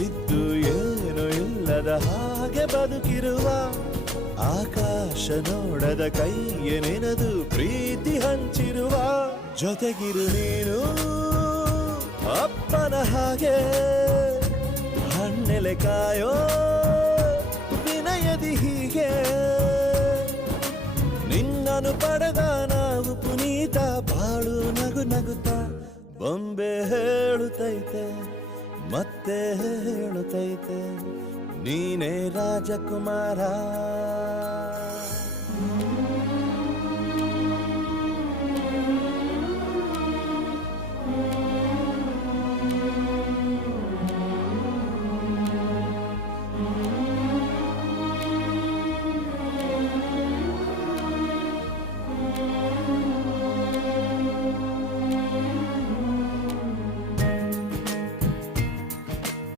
ಇದ್ದು ಏನು ಇಲ್ಲದ ಹಾಗೆ ಬದುಕಿರುವ ಆಕಾಶ ನೋಡದ ಕೈಯ ನೆನೆದು ಪ್ರೀತಿ ಹಂಚಿರುವ ಜೊತೆಗಿರು ನೀನು ಅಪ್ಪನ ಹಾಗೆ ಹಣ್ಣೆಲೆ ಕಾಯೋ ವಿನಯದಿ ಹೀಗೆ ನಿನ್ನನು ಪಡೆದ ನಾವು ಪುನೀತ ಬಾಳು ನಗು ನಗುತ್ತಾ ಬೊಂಬೆ ಹೇಳುತ್ತೈತೆ ಮತ್ತೆ ಹೇಳುತ್ತೈತೆ ನೀನೇ ರಾಜಕುಮಾರ.